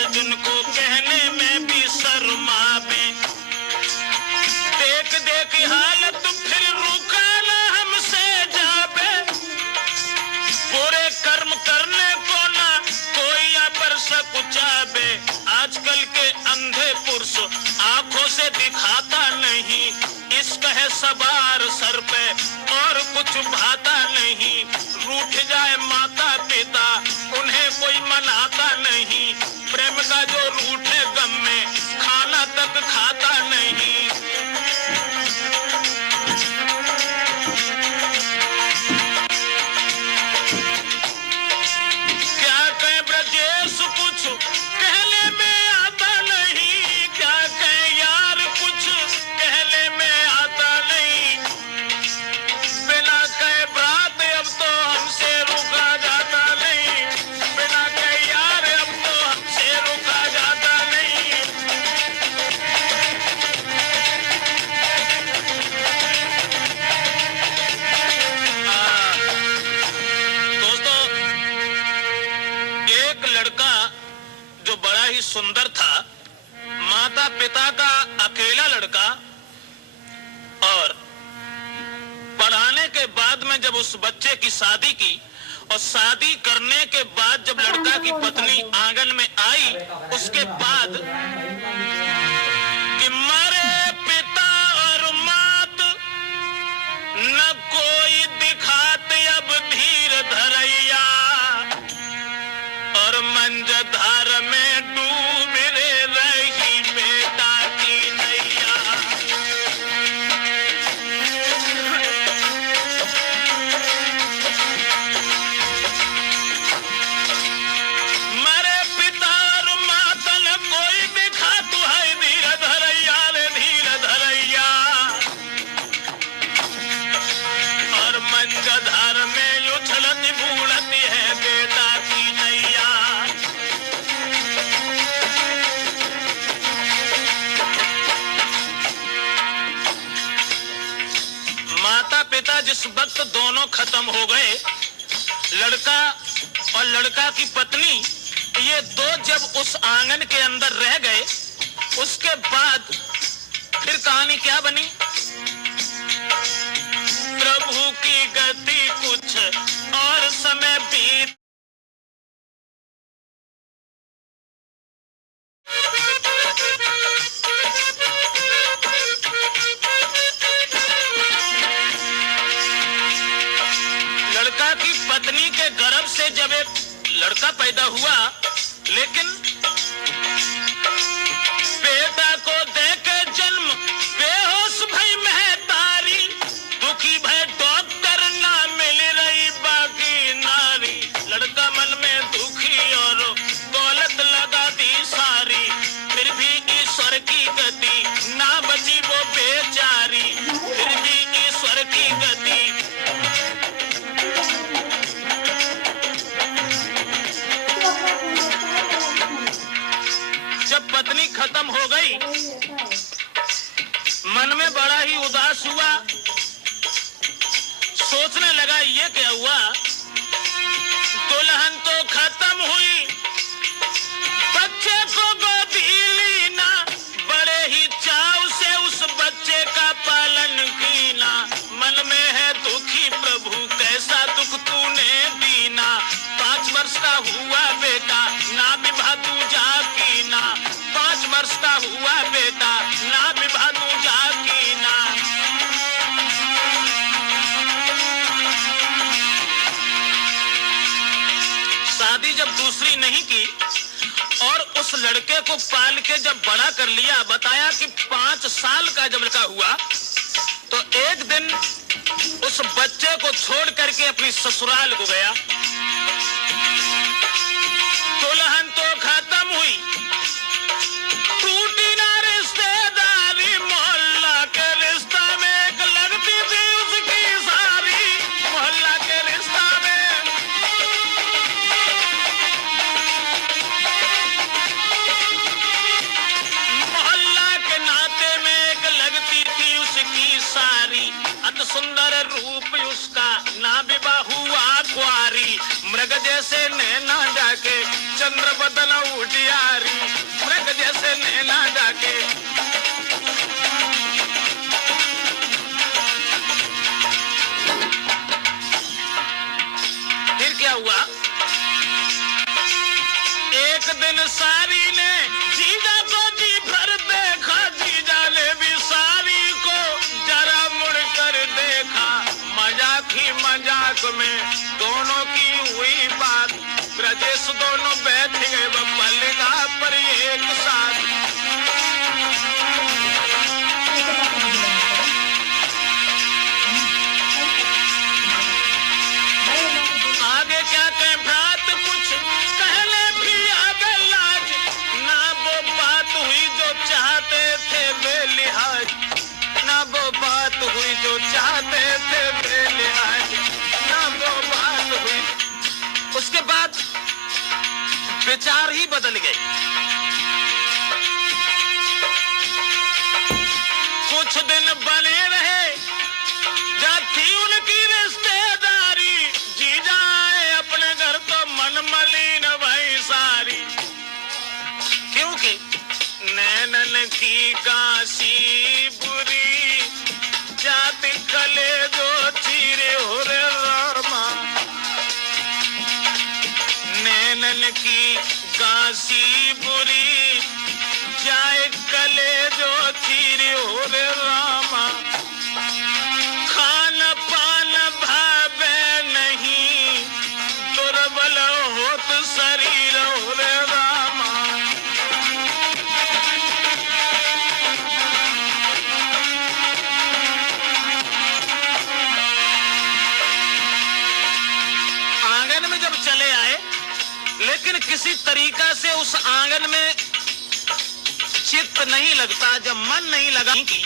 जिनको कहने में भी शर्मावे। देख देख हालत फिर रुका न हमसे जावे। बुरे कर्म करने को ना कोई यहाँ पर सकुचावे। आजकल के अंधे पुरुष आंखों से दिखाता नहीं, इश्क है सवार सर पे और कुछ भाता नहीं। रूठ जाए माता पिता उन्हें कोई मनाता नहीं, प्रेम का जो रूठे गम में खाना तक खाता नहीं। क्या कहें ब्रजेश कुछ कहने में आता नहीं, क्या कहें यार कुछ कहने में आता नहीं। बिना कहे बात अब तो हमसे रुका जाता नहीं, बिना कहे यार अब तो हमसे रुका जाता नहीं। दोस्तों, एक लड़का जो बड़ा ही सुंदर था, माता पिता का अकेला लड़का, और पढ़ाने के बाद में जब उस बच्चे की शादी की और शादी करने के बाद जब लड़का की पत्नी आंगन में आई, उसके बाद कि मारे पिता और मात न कोई दिखाते अब धीर धरैया, और मंजधार में डूब रे रही बेटा की नैया। मरे पिता और माता न कोई दिखा तू है धीर धरैया रे धीर धरैया, और मंजधार में उछलती बूढ़ती है बेटा की नैया। माता पिता जिस वक्त दोनों खत्म हो गए, लड़का और लड़का की पत्नी ये दो जब उस आंगन के अंदर रह गए, उसके बाद फिर कहानी क्या बनी। प्रभु की गति कुछ और समय बीत लड़का की पत्नी के गर्भ से जब एक लड़का पैदा हुआ, लेकिन बेटा को देके जन्म बेहोश भई महतारी, दुखी भय डॉक्टर ना मिल रही बाकी नारी। लड़का मन में दुखी और दौलत लगा दी सारी, फिर भी ईश्वर की गति ना बची वो बेचारी, फिर भी ईश्वर की गति। जब पत्नी खत्म हो गई, मन में बड़ा ही उदास हुआ, सोचने लगा ये क्या हुआ। दुल्हन तो खत्म हुई, बच्चे को गोदी ली ना, बड़े ही चाव से उस बच्चे का पालन की ना। मन में है दुखी प्रभु कैसा दुख तूने दीना, 5 वर्ष का हुआ बेटा ना विवाह तू जा की ना, 5 वर्ष का हुआ बेटा ना विवाह तू जा की ना। शादी जब दूसरी नहीं की और उस लड़के को पाल के जब बड़ा कर लिया, बताया कि 5 साल का जब लड़का हुआ तो एक दिन उस बच्चे को छोड़ करके अपनी ससुराल को गया। दुल्हन तो खत्म हुई, टूटी ना रिश्तेदारी, मोहल्ला के रिश्ता में एक लगती थी उसकी सारी, मोहल्ला के रिश्ता में। मोहल्ला के नाते में एक लगती थी उसकी सारी, अति सुंदर रूप उसका ना विवाह हुआ कुआरी, मृग जैसे नैना जाके चंद्र बदन उजियारी। नैना जाके। फिर क्या हुआ? एक दिन सारी ने जीजा को जी भर देखा, जीजा ने भी सारी को जरा मुड़कर देखा। मजाक ही मजाक में दोनों की हुई बात। ब्रजेश दोनों बैठ गए वो मल्लिका पर एक साथ। आगे क्या कहें भ्रात, कुछ कहने भी आगे लाज। ना वो बात हुई जो चाहते थे बेलिहाज, ना वो बात हुई जो चाहते थे बेलिहाज, ना वो बात हुई। उसके बाद विचार ही बदल गए। कुछ दिन बने रहे, जब थी उनकी रिश्तेदारी। जीजा आए अपने घर तो मन मलिन भाई सारी। क्योंकि नैनन की काशी बुरी, जाति कले जो चीरे हो रे रामा। नैनन की काशी बुरी, जाए कले जो चीरे हो रे रामा। खान पान भावे नहीं, दुर्बल होत शरीर हो रे रामा। आंगन में जब चले आए, लेकिन किसी तरीका से उस आंगन में चित्त नहीं लगता। जब मन नहीं लगा कि